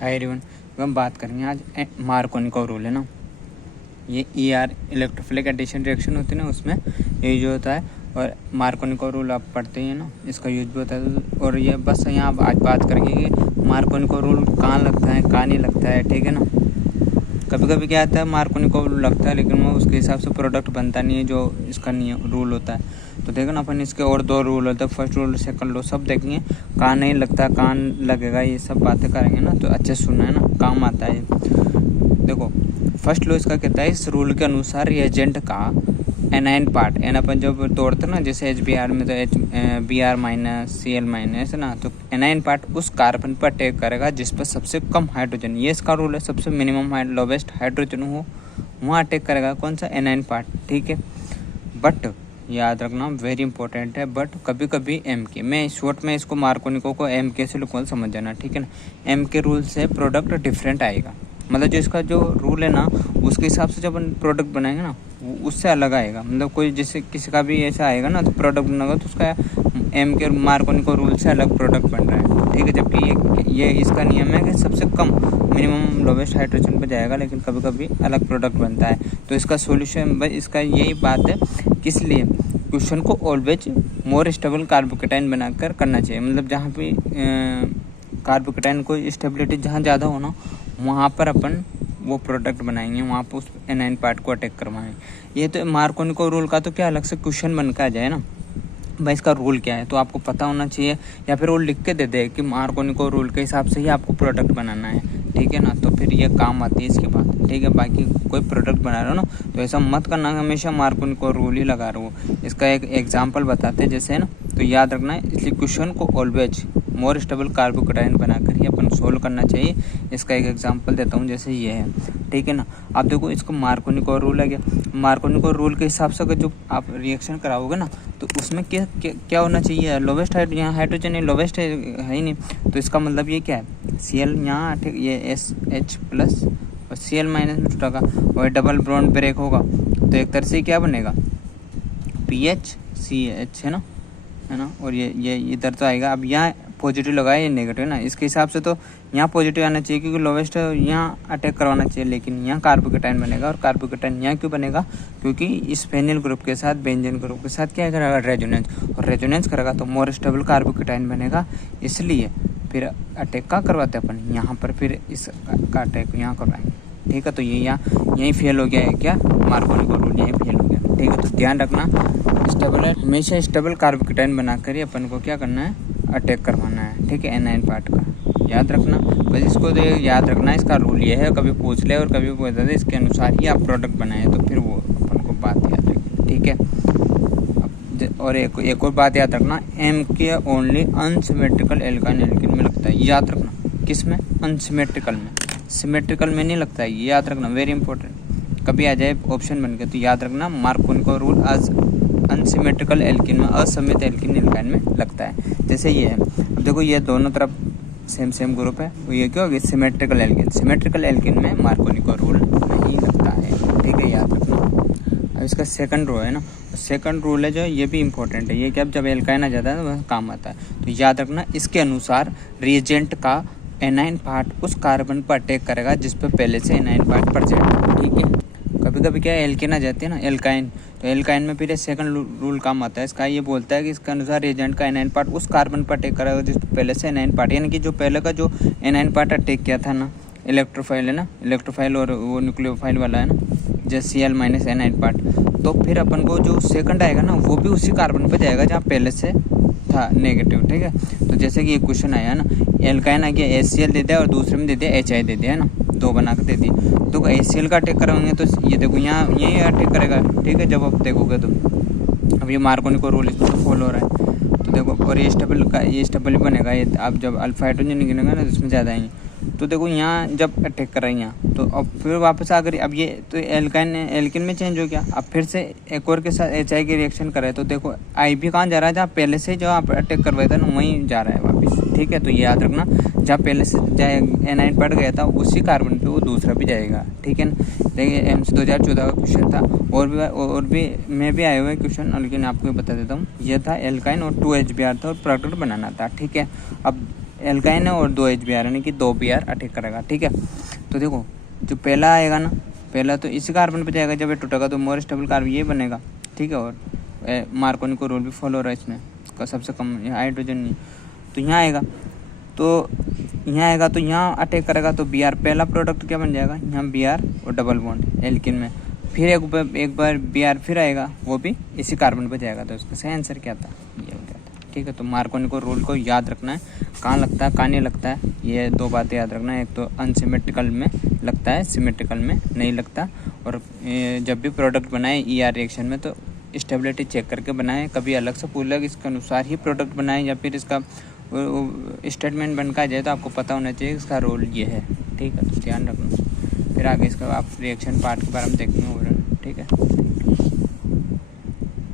Hi everyone, हम बात करेंगे आज मार्कोनिको रूल है ना। ये ER इलेक्ट्रोफिलिक एडिशन रिएक्शन होती है ना, उसमें यूज होता है। और मार्कोनिको रूल आप पढ़ते ही हैं ना, इसका यूज भी होता है। और ये बस यहाँ आज बात करेंगे कि मार्कोनिको रूल कहाँ लगता है कहाँ नहीं लगता है, ठीक है ना। कभी कभी क्या आता है, मार्कोनिको रूल लगता है लेकिन वो उसके हिसाब से प्रोडक्ट बनता नहीं है जो इसका नियम रूल होता है। तो देखो ना, अपन इसके और दो रूल होते हैं, फर्स्ट रूल सेकंड रूल, सब देखेंगे कहाँ नहीं लगता कहाँ लगेगा, ये सब बातें करेंगे ना। तो अच्छे सुनना है ना, काम आता है। देखो फर्स्ट लॉ इसका कहता है, इस रूल के अनुसार रिएजेंट का एनाइन पार्ट, एन अपन जब तोड़ते ना, जैसे HBr में तो Br माइनस Cl माइनस है ना, तो एनाइन पार्ट उस कार्बन पर अटैक करेगा जिस पर सबसे कम हाइड्रोजन, ये इसका रूल है, सबसे मिनिमम लोवेस्ट हाइड्रोजन हो वहाँ अटैक करेगा कौन सा एनाइन पार्ट, ठीक है। बट याद रखना वेरी इंपॉर्टेंट है, बट कभी कभी MK, मैं शॉर्ट में इसको मार्कोनिको को MK से लिखूँ, समझ जाना, ठीक है ना। MK रूल से प्रोडक्ट डिफरेंट आएगा, मतलब जो इसका जो रूल है ना उसके हिसाब से जब अपन प्रोडक्ट बनाएंगे ना उससे अलग आएगा। मतलब कोई जैसे किसी का भी ऐसा आएगा ना तो प्रोडक्ट बनाएगा तो उसका MK मार्कोनिको रूल से अलग प्रोडक्ट बन रहा है, ठीक है। जबकि ये इसका नियम है कि सबसे कम मिनिमम लोवेस्ट हाइड्रोजन पर जाएगा, लेकिन कभी कभी अलग प्रोडक्ट बनता है। तो इसका सोल्यूशन बस इसका यही बात है, किस लिए क्वेश्चन को ऑलवेज मोर स्टेबल कार्बोकेटाइन बनाकर करना चाहिए। मतलब जहाँ पे कार्बोकेटाइन को स्टेबिलिटी जहाँ ज़्यादा हो ना वहाँ पर अपन वो प्रोडक्ट बनाएंगे, वहाँ पर उस एनाइन पार्ट को अटैक करवाएंगे। ये तो मार्कोनिको रूल का तो क्या अलग से क्वेश्चन बन के आ जाए ना भाई, इसका रूल क्या है तो आपको पता होना चाहिए, या फिर वो लिख के दे दे कि मार्कोनिको रूल के हिसाब से ही आपको प्रोडक्ट बनाना है, ठीक है ना। तो फिर ये काम आती है इसके बाद, ठीक है। बाकी कोई प्रोडक्ट बना रहे हो ना तो ऐसा मत करना हमेशा मार्कोनिको रूल ही लगा रहे हो। इसका एक एग्जाम्पल बताते हैं जैसे है ना, तो याद रखना है, इसलिए क्वेश्चन को ऑलवेज मोर स्टेबल कार्बोकेटाइन बनाकर ही अपन सोल्व करना चाहिए। इसका एक एग्जांपल देता हूँ, जैसे ये है, ठीक है ना। आप देखो इसको मार्कोनिको रूल है, क्या मार्कोनिको रूल के हिसाब से अगर जो आप रिएक्शन कराओगे ना तो उसमें क्या क्या, क्या होना चाहिए, लोवेस्ट यहाँ हाइड्रोजन है, लोवेस्ट है ही नहीं। तो इसका मतलब ये क्या है, Cl यहाँ, ठीक, ये SH प्लस और Cl माइनस में टूटेगा और डबल बॉन्ड ब्रेक होगा तो एक तरह से क्या बनेगा, PHCH है ना। और ये इधर तो आएगा, अब यहाँ पॉजिटिव लगाया, ये नेगेटिव है ना। इसके हिसाब से तो यहाँ पॉजिटिव आना चाहिए क्योंकि लोवेस्ट यहाँ अटैक करवाना चाहिए, लेकिन यहाँ कार्बोकेटाइन बनेगा। और कार्बोकेटाइन यहाँ क्यों बनेगा, क्योंकि इस फेनिल ग्रुप के साथ बेंजीन ग्रुप के साथ क्या करेगा, रेजोनेंस, और रेजोनेंस करेगा तो मोर स्टेबल कार्बोकेटाइन बनेगा। इसलिए फिर अटैक का करवाते अपन यहाँ पर, फिर इसका अटैक यहाँ करवाएंगे, ठीक है। तो ये यहाँ यहीं फेल हो गया है, क्या मार्कोनिको रूल यहीं फेल हो गया, ठीक है। तो ध्यान रखना, स्टेबल है हमेशा स्टेबल कार्बोकेटाइन बनाकर ही अपन को क्या करना है, अटैक करवाना है, ठीक है, एनाइन पार्ट का। याद रखना बस इसको, तो याद रखना इसका रूल ये है, कभी पूछ ले और कभी पूछ दे, इसके अनुसार ही आप प्रोडक्ट बनाए तो फिर वो अपन को बात याद रखेगी, ठीक है। और एक और बात याद रखना, MK only unsymmetrical alkyne alkene में लगता है, याद रखना। किस में, अनसिमेट्रिकल में, सिमेट्रिकल में नहीं लगता है, ये याद रखना, वेरी इंपॉर्टेंट। कभी आ जाए ऑप्शन बन के तो याद रखना, मार्कोनिको रूल आज अनसिमेट्रिकल एल्कीन में, असमित एल्कीन एल्काइन में लगता है। जैसे ये है, अब देखो ये दोनों तरफ सेम ग्रुप है, तो ये क्या होगी, सिमेट्रिकल एल्कीन। सिमेट्रिकल एल्कीन में मार्कोनिको रूल नहीं लगता है, ठीक है, याद रखना। अब इसका सेकंड रो है ना, सेकंड रूल है जो, ये भी इंपॉर्टेंट है, ये क्या जब एल्काइन आ जाता है तो वह काम आता है। तो याद रखना, इसके अनुसार रिएजेंट का एनाइन पार्ट उस कार्बन पर अटैक करेगा जिस पर पहले से एनाइन पार्ट पड़ जाएगा, ठीक है। कभी कभी क्या एल्केन आ जाती है ना, एल्काइन, तो एल्काइन में फिर सेकंड रूल काम आता है इसका। ये बोलता है कि इसके अनुसार रिएजेंट का एनाइन पार्ट उस कार्बन पर अटैक करेगा जिस पहले से एनाइन पार्ट, यानी कि जो पहले का जो एनाइन पार्ट अटैक किया था ना, इलेक्ट्रोफाइल है ना, इलेक्ट्रोफाइल और वो न्यूक्लियोफाइल वाला है ना, जैसे Cl माइनस एनाइन पार्ट, तो फिर अपन को जो सेकंड आएगा ना वो भी उसी कार्बन पर जाएगा जहाँ पहले से था नेगेटिव, ठीक है। तो जैसे कि ये क्वेश्चन आया ना, एल्काइन आ गया, HCl दे दिया और दूसरे में दे दिया HI दे दिया है ना, दो बना कर दे दी। तो HCl का अटैक कराएंगे तो ये देखो यहाँ यही अटैक करेगा, ठीक है। जब आप देखोगे तो अब ये मार्कोनिको रूल इसमें फॉलो हो रहा है, तो देखो, और ये स्टेबल ही बनेगा। ये आप जब अल्फा हाइड्रोजन गिनेगा ना तो इसमें ज़्यादा आएंगे, तो देखो यहाँ जब अटैक कर रहे हैं यहाँ, तो अब फिर वापस अगर अब ये तो एल्किन में चेंज हो गया, अब फिर से एक और के साथ HI की रिएक्शन कर रहे हैं, तो देखो I भी कहाँ जा रहा है, जहाँ पहले से जो आप अटैक करवाया था ना वहीं जा रहा है वापस, ठीक है। तो ये याद रखना, जहाँ पहले से एनाइन पड़ गया था उसी कार्बन पे वो दूसरा भी जाएगा, ठीक है ना। देखिए MC 2014 का क्वेश्चन था, और भी मैं भी आए हुए क्वेश्चन, लेकिन आपको बता देता हूँ, ये था एल्काइन और 2HBr था और प्रोडक्ट बनाना था, ठीक है। अब एल्काइन है और 2 HBr यानी कि 2 Br अटैक करेगा। ठीक है, तो देखो जो पहला आएगा ना, पहला तो इसी कार्बन पे जाएगा, जब ये टूटेगा तो मोर स्टेबल कार्बन ये बनेगा। ठीक है, और मार्कोनी को रूल भी फॉलो हो रहा है इसमें, सबसे कम हाइड्रोजन नहीं। तो यहाँ आएगा तो यहाँ अटैक करेगा तो Br पहला प्रोडक्ट क्या बन जाएगा, यहाँ Br और डबल बॉन्ड एल्किन में। फिर एक बार Br फिर आएगा, वो भी इसी कार्बन पे जाएगा। तो इसका सही आंसर क्या था, ये हो गया था। ठीक है, तो मार्कोनी को रूल को याद रखना है, कहाँ लगता है कहाँ नहीं लगता है, ये 2 बातें याद रखना है। एक तो अनसिमेट्रिकल में लगता है, सिमेट्रिकल में नहीं लगता। और जब भी प्रोडक्ट बनाए ER रिएक्शन में तो स्टेबिलिटी चेक करके बनाएं, कभी अलग से पूछ लग इसके अनुसार ही प्रोडक्ट बनाएं, या फिर इसका स्टेटमेंट बनकर जाए तो आपको पता होना चाहिए इसका रोल ये है। ठीक है, तो ध्यान रखना। फिर आगे इसका आप रिएक्शन पार्ट के बारे में देखेंगे। ठीक है।